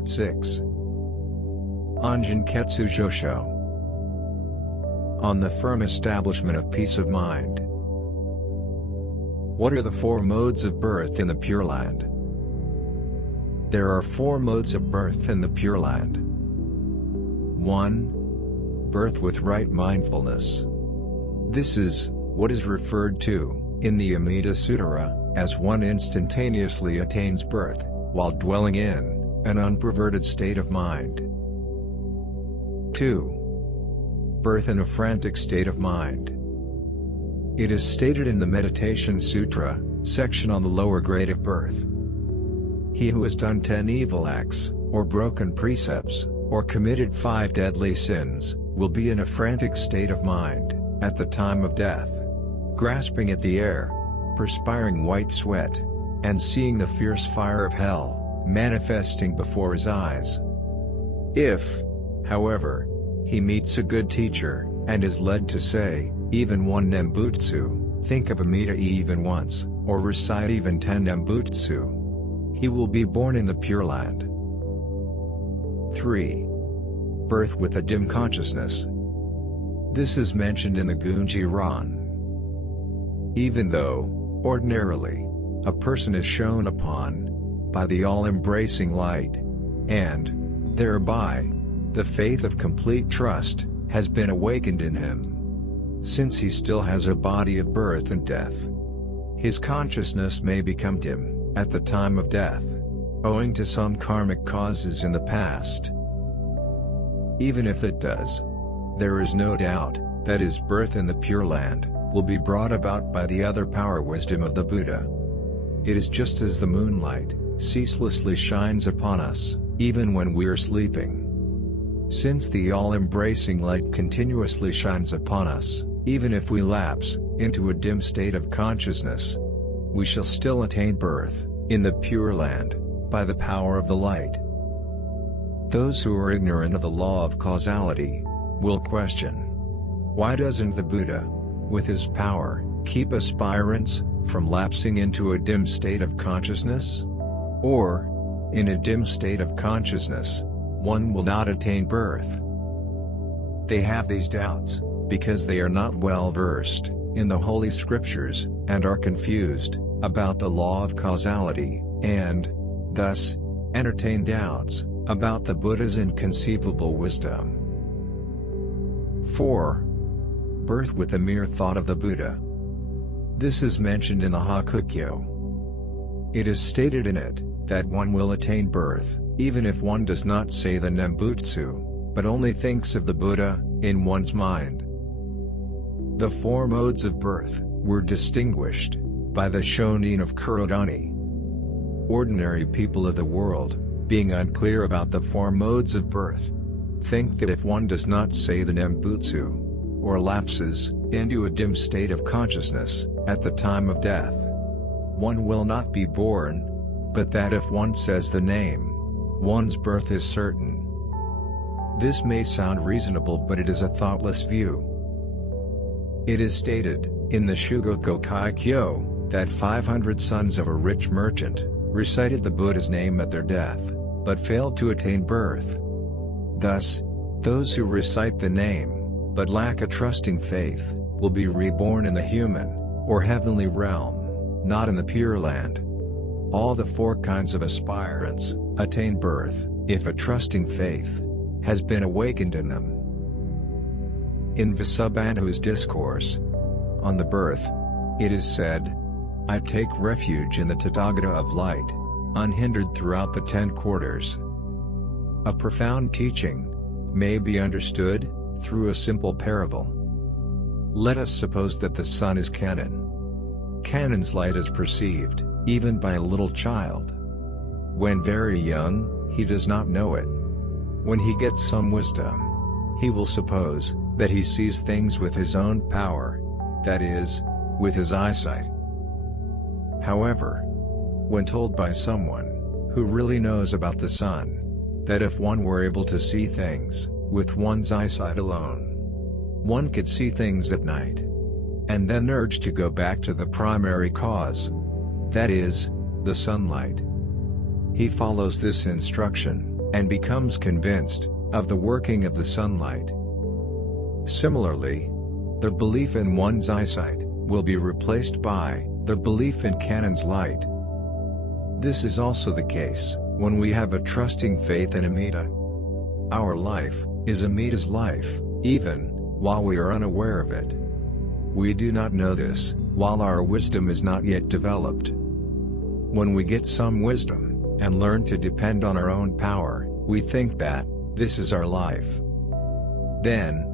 Part 6. Anjin Ketsujo Sho. On the firm establishment of peace of mind. What are the four modes of birth in the Pure Land? There are four modes of birth in the Pure Land. 1. Birth with right mindfulness. This is what is referred to in the Amida Sutta as one instantaneously attains birth while dwelling in an unperverted state of mind. 2. Birth in a frantic state of mind. It is stated in the Meditation Sutra, section on the lower grade of birth. He who has done 10 evil acts, or broken precepts, or committed 5 deadly sins, will be in a frantic state of mind, at the time of death, grasping at the air, perspiring white sweat, and seeing the fierce fire of hell, manifesting before his eyes. If, however, he meets a good teacher, and is led to say, even one Nembutsu, think of Amida even once, or recite even 10 Nembutsu, he will be born in the Pure Land. 3. Birth with a dim consciousness. This is mentioned in the Gunji-ran. Even though, ordinarily, a person is shone upon by the all-embracing light, and, thereby, the faith of complete trust has been awakened in him. Since he still has a body of birth and death, his consciousness may become dim at the time of death, owing to some karmic causes in the past. Even if it does, there is no doubt that his birth in the Pure Land will be brought about by the other power wisdom of the Buddha. It is just as the moonlight ceaselessly shines upon us, even when we are sleeping. Since the all-embracing light continuously shines upon us, even if we lapse into a dim state of consciousness, we shall still attain birth in the Pure Land by the power of the light. Those who are ignorant of the law of causality will question, why doesn't the Buddha, with his power, keep aspirants from lapsing into a dim state of consciousness? Or, in a dim state of consciousness, one will not attain birth. They have these doubts because they are not well versed in the Holy Scriptures, and are confused about the law of causality, and, thus, entertain doubts about the Buddha's inconceivable wisdom. 4. Birth with the mere thought of the Buddha. This is mentioned in the Hakukyo. It is stated in it that one will attain birth, even if one does not say the Nembutsu, but only thinks of the Buddha in one's mind. The four modes of birth were distinguished by the Shonin of Kurodani. Ordinary people of the world, being unclear about the four modes of birth, think that if one does not say the Nembutsu, or lapses into a dim state of consciousness at the time of death, one will not be born, but that if one says the name, one's birth is certain. This may sound reasonable, but it is a thoughtless view. It is stated in the Shugoku Kaikyo that 500 sons of a rich merchant recited the Buddha's name at their death, but failed to attain birth. Thus, those who recite the name but lack a trusting faith will be reborn in the human or heavenly realm, not in the Pure Land. All the four kinds of aspirants attain birth if a trusting faith has been awakened in them. In Vasubandhu's discourse on the birth, it is said, I take refuge in the Tathagata of light, unhindered throughout the 10 quarters. A profound teaching may be understood through a simple parable. Let us suppose that the sun is Canon. Canon's light is perceived, even by a little child. When very young, he does not know it. When he gets some wisdom, he will suppose that he sees things with his own power, that is, with his eyesight. However, when told by someone who really knows about the sun, that if one were able to see things with one's eyesight alone, one could see things at night, and then urge to go back to the primary cause, that is, the sunlight. He follows this instruction, and becomes convinced of the working of the sunlight. Similarly, the belief in one's eyesight will be replaced by the belief in Kanon's light. This is also the case when we have a trusting faith in Amida. Our life is Amida's life, even while we are unaware of it. We do not know this while our wisdom is not yet developed. When we get some wisdom and learn to depend on our own power, we think that this is our life. Then,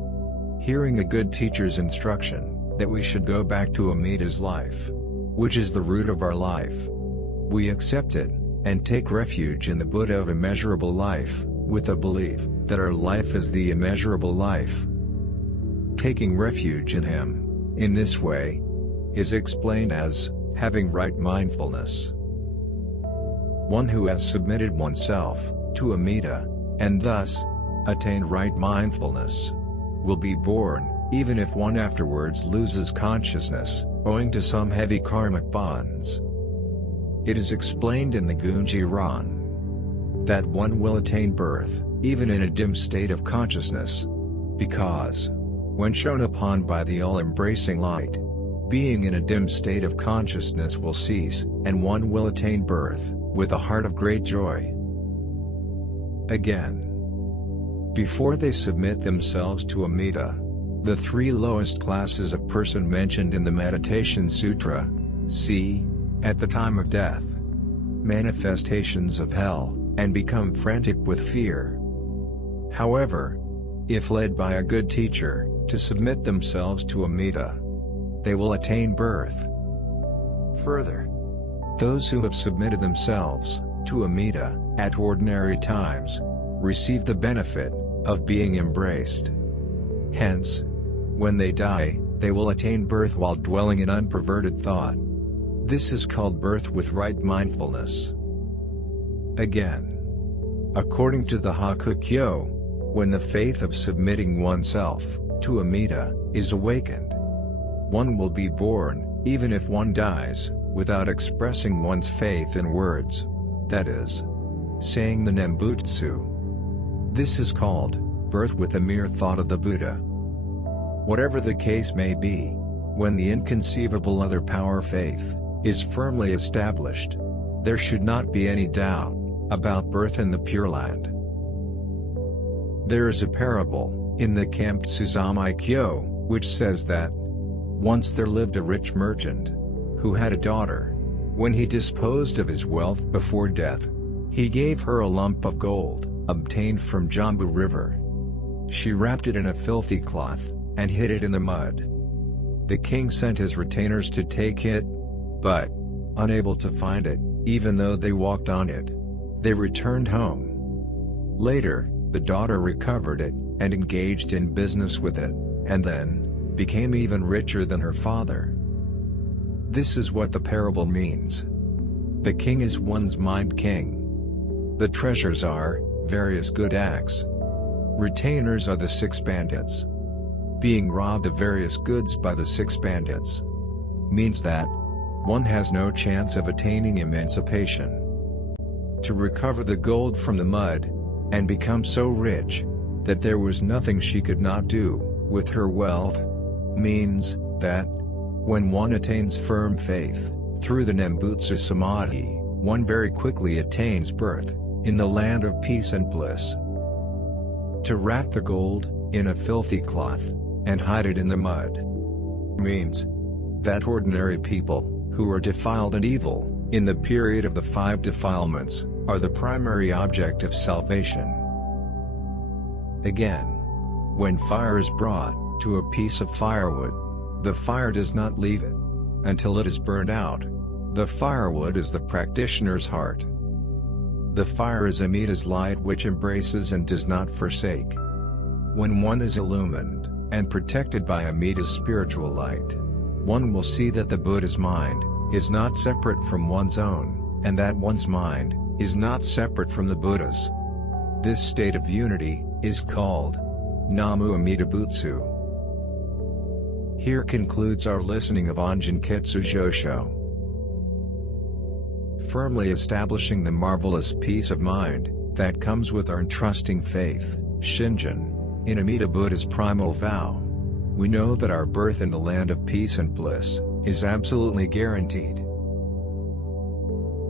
hearing a good teacher's instruction that we should go back to Amida's life, which is the root of our life, we accept it and take refuge in the Buddha of immeasurable life, with a belief that our life is the immeasurable life. Taking refuge in him, in this way, is explained as having right mindfulness. One who has submitted oneself to Amida, and thus attained right mindfulness, will be born, even if one afterwards loses consciousness, owing to some heavy karmic bonds. It is explained in the Gunji Ran that one will attain birth, even in a dim state of consciousness, because, when shown upon by the all-embracing light, being in a dim state of consciousness will cease, and one will attain birth, with a heart of great joy. Again, before they submit themselves to Amida, the three lowest classes of person mentioned in the Meditation Sutra, see, at the time of death, manifestations of hell, and become frantic with fear. However, if led by a good teacher, to submit themselves to Amida, they will attain birth. Further, those who have submitted themselves to Amida, at ordinary times, receive the benefit of being embraced. Hence, when they die, they will attain birth while dwelling in unperverted thought. This is called birth with right mindfulness. Again, according to the Hakukyo, when the faith of submitting oneself to Amida is awakened, one will be born, even if one dies, without expressing one's faith in words, that is, saying the Nembutsu. This is called birth with the mere thought of the Buddha. Whatever the case may be, when the inconceivable other power faith is firmly established, there should not be any doubt about birth in the Pure Land. There is a parable in the Kamptsuzamai Kyo, which says that once there lived a rich merchant who had a daughter. When he disposed of his wealth before death, he gave her a lump of gold obtained from Jambu River. She wrapped it in a filthy cloth and hid it in the mud. The king sent his retainers to take it, but, unable to find it, even though they walked on it, they returned home. Later, the daughter recovered it, and engaged in business with it, and then became even richer than her father. This is what the parable means. The king is one's mind king. The treasures are various good acts. Retainers are the 6 bandits. Being robbed of various goods by the 6 bandits means that one has no chance of attaining emancipation. To recover the gold from the mud, and become so rich that there was nothing she could not do with her wealth, means that, when one attains firm faith, through the Nembutsu Samadhi, one very quickly attains birth in the land of peace and bliss. To wrap the gold in a filthy cloth and hide it in the mud means that ordinary people who are defiled and evil in the period of the 5 defilements are the primary object of salvation. Again, when fire is brought to a piece of firewood, the fire does not leave it until it is burned out. The firewood is the practitioner's heart. The fire is Amida's light, which embraces and does not forsake. When one is illumined and protected by Amida's spiritual light, one will see that the Buddha's mind is not separate from one's own, and that one's mind is not separate from the Buddha's. This state of unity is called Namu Amida Butsu. Here concludes our listening of Anjin Ketsujo Sho. Firmly establishing the marvelous peace of mind, that comes with our entrusting faith, Shinran, in Amida Buddha's primal vow. We know that our birth in the land of peace and bliss is absolutely guaranteed.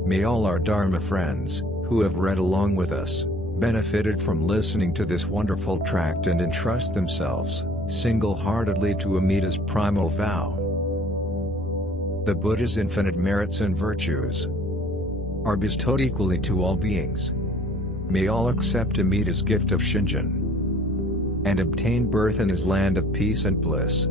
May all our Dharma friends, who have read along with us, benefited from listening to this wonderful tract and entrust themselves, single-heartedly to Amida's primal vow. The Buddha's infinite merits and virtues are bestowed equally to all beings. May all accept Amida's gift of Shinran and obtain birth in his land of peace and bliss.